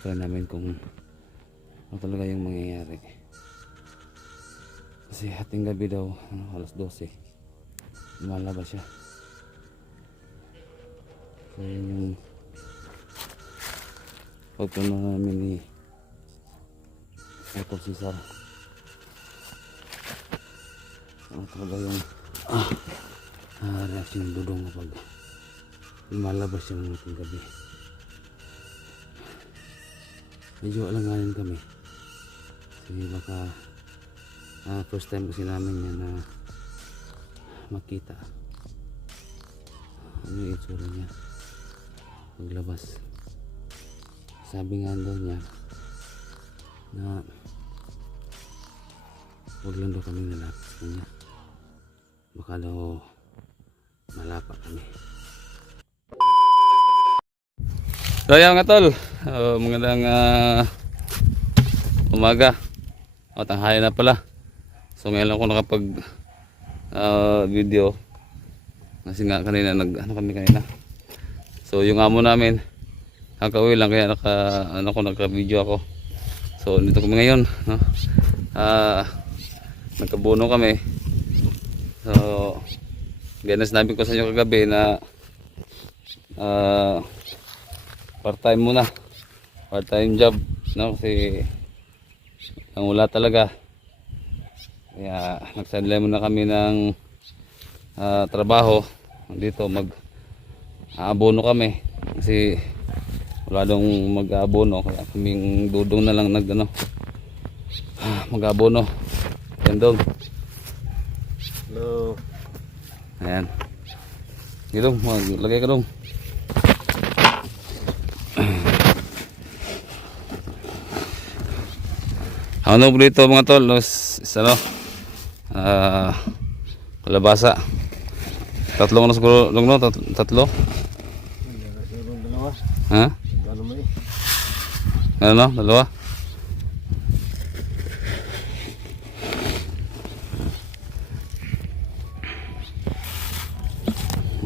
try namin kung ano talaga yung mangyayari. Kasi hating gabi daw, alas 12, lumalabas siya. So yun yung pagpuno namin ni Michael Cesar. Ano talaga yung reaction ng dudong kapag lumalabas yung hating gabi. Medyo alanganin kami kasi baka first time kasi namin yan na makita ano yung itsura niya paglabas. Sabi nga daw niya na huwag lang daw kaming lalapit sa kanya, baka daw malapa kami. So yan nga tol, magandang umaga o tanghali na pala. So ngayon lang ako nakapag video kasi nga kanina kami kanina. So yung amo namin kakauwi lang kaya naka video ako. So dito kami ngayon, no? Nagkabuno kami. So gaya sinabi ko sa inyo kagabi na part-time muna, part-time job, no? Kasi ang wala talaga, kaya nagsideline muna kami ng trabaho dito. Mag-aabono kami kasi wala dong mag-aabono, kaya kaming dudong na lang mag-aabono. Yan dong. Hello. Ayan, dito maglagay ka dong. Ano po dito mga tol, kalabasa. Tatlong ano siguro, no? Tatlo? Dalawa. Ha? Ano mo Ano? Dalawa?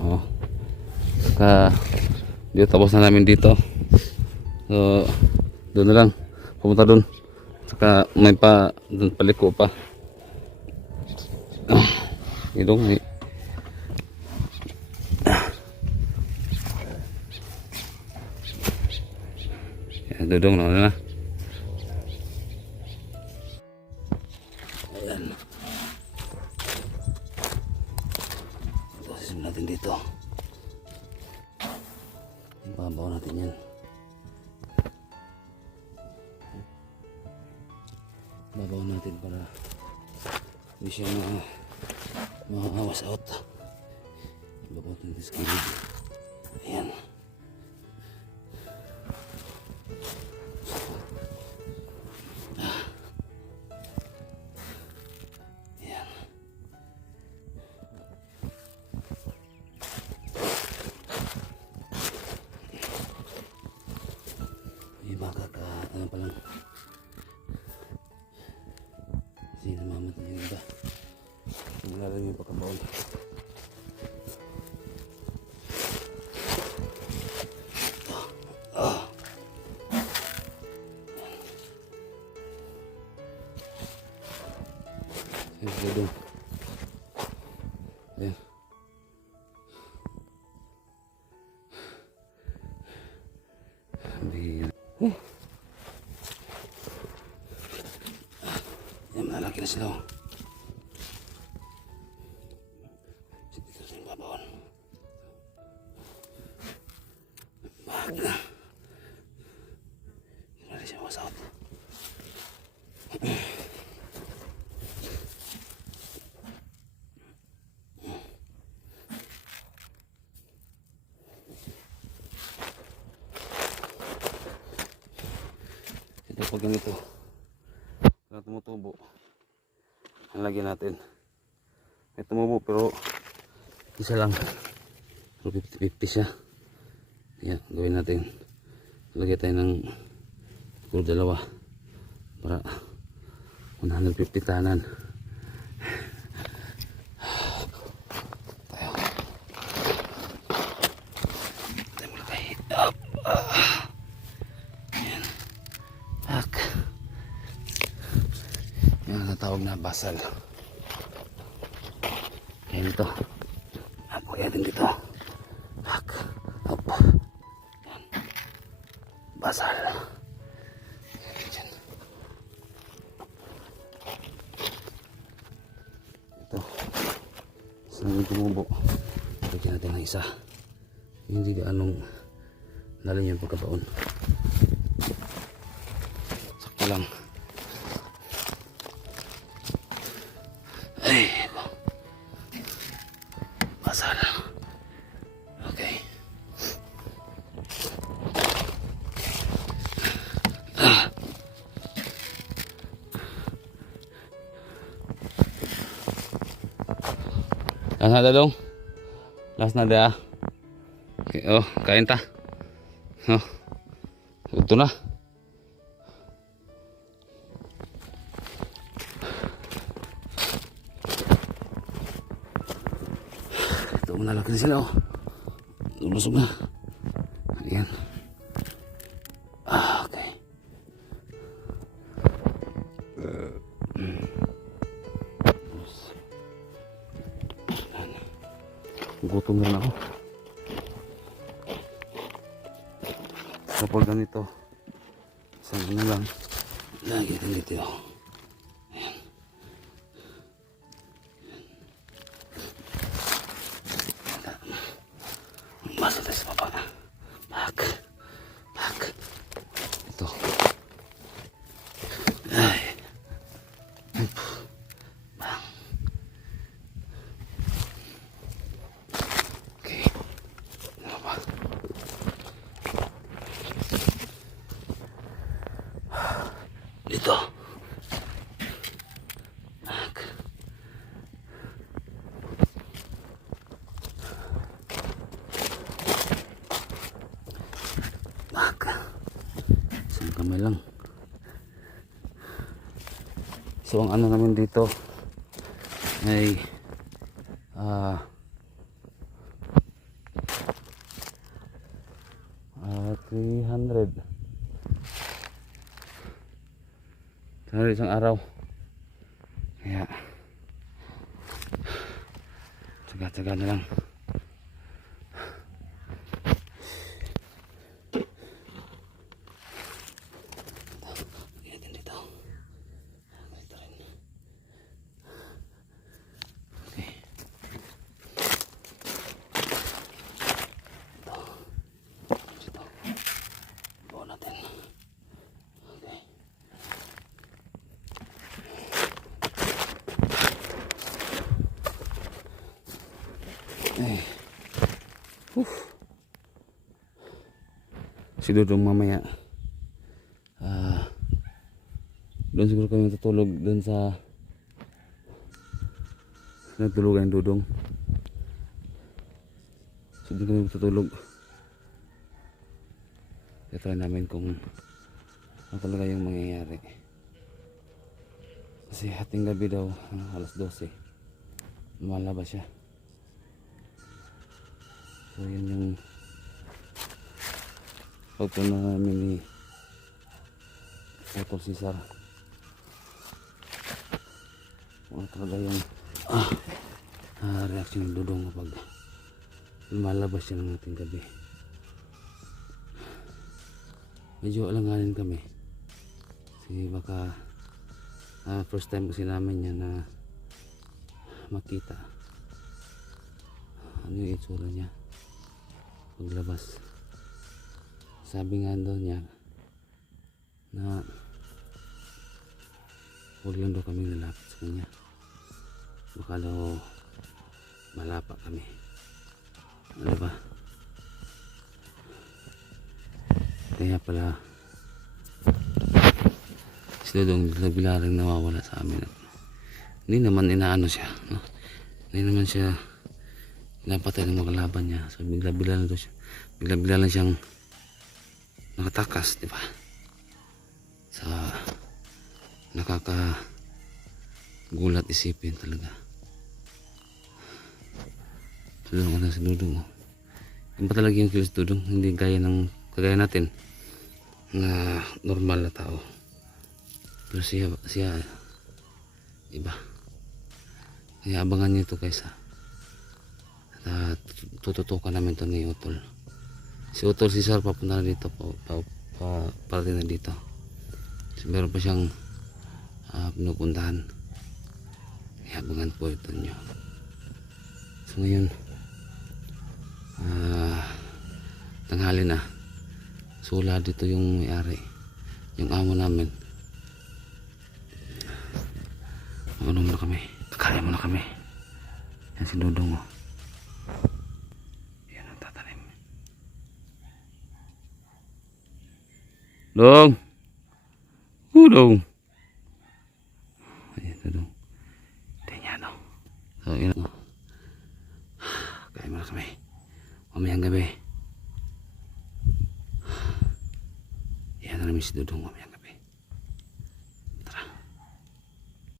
Oh. Dito tapos na namin dito. So, doon na lang. Pumunta doon. Saka may doon paliko pa. Idong eh. Yan, dudong na. Ayan. Tasim natin dito. Ibabaw natin yan. Babaw natin para hindi siya makawas out. Babaw natin sa gilid. Ayan. Ayan. Baka ano pa lang. Kasi namamatay yung iba. Wala lang yung pagkabaon. Ayan, doon. Ayan. Ayan, malaki na sila. Dito sa babawan. Baga. Mali siya masakot. Ito pag ganito, pag tumutubo, ang lagyan natin. May tumubo pero isa lang, 50-50 siya. Ayan, gawin natin, lagyan tayo ng siguro dalawa para 150 tanan. Tayo mo lagay. Up. Ayan. tinatawag na basal. Ayan ito. Ayan din dito. Hak. Hop. Ayan. Basal. Ayan. Ito. Saan tumubo. Lagyan natin ng isa. Hindi anong lalim yung pagkabaon. Sakto lang. Ay, basal. Okay. Last na dalong. Last na da. Okay, oh, kain ta. Oh. Ito na. Ito malalaki na sila, oh. Lulusog na. Ayan. Ah, okay. Gutom na ako. Kapag ganito, isang ano lang, lagi din dito. Ayan. Masuk sa baba. Bak. Bak. Ito. Ay. Bang. Okay. Ano ba? Dito. Bak. Bak. Isang kamay lang. So ang ano namin dito ay 300 isang araw. Kaya tsaga-tsaga na lang. Eh. Si Dudong mamaya doon siguro kami tutulog doon sa nagtulugan yung Dudong. So doon kami tutulog. Try namin kung ano talaga yung mangyayari, kasi hating gabi daw alas 12 lumalabas siya. So yun yung pagpunta namin ni Dr. Cesar. Ano talaga yung reaction ng Dudong kapag lumalabas siya ng ating gabi. Medyo alanganin kami kasi baka first time kasi namin yan na makita ano yung itsura niya paglabas. Sabi nga daw niya na huwag lang daw kami lalapit sa kanya, baka daw malapa kami. Ano ba? Kaya pala si Dudong bigla rin nawawala sa amin. Hindi naman inaano siya, no? Hindi naman siya napatay ng mga kalaban niya. So bigla-bigla lang siya, bigla-bigla lang siyang nakatakas, di ba? Sa nakakagulat isipin talaga. Tulungan na si Dudong, oh. Yung pa talaga yung kilos Dudong, hindi gaya ng kagaya natin na normal na tao. Pero siya iba. Kaya abangan nyo ito guys ha. At tututukan namin ito ni Utol. Si Utol si Sir papunta na dito parating na dito. So, meron pa siyang pinupuntahan. Kaya abangan po ito nyo. So ngayon tanghali na. So wala dito yung may-ari, yung amo namin. Ano muna kami, kakain muna kami. Yan si Dodong oh. Yan ang tatanim. Dong! Dong! Ayan Dodong. Tingnan no. So yun oh. Kain muna kami. Mamayang gabi. Yan na namin si Dodong mamayang gabi.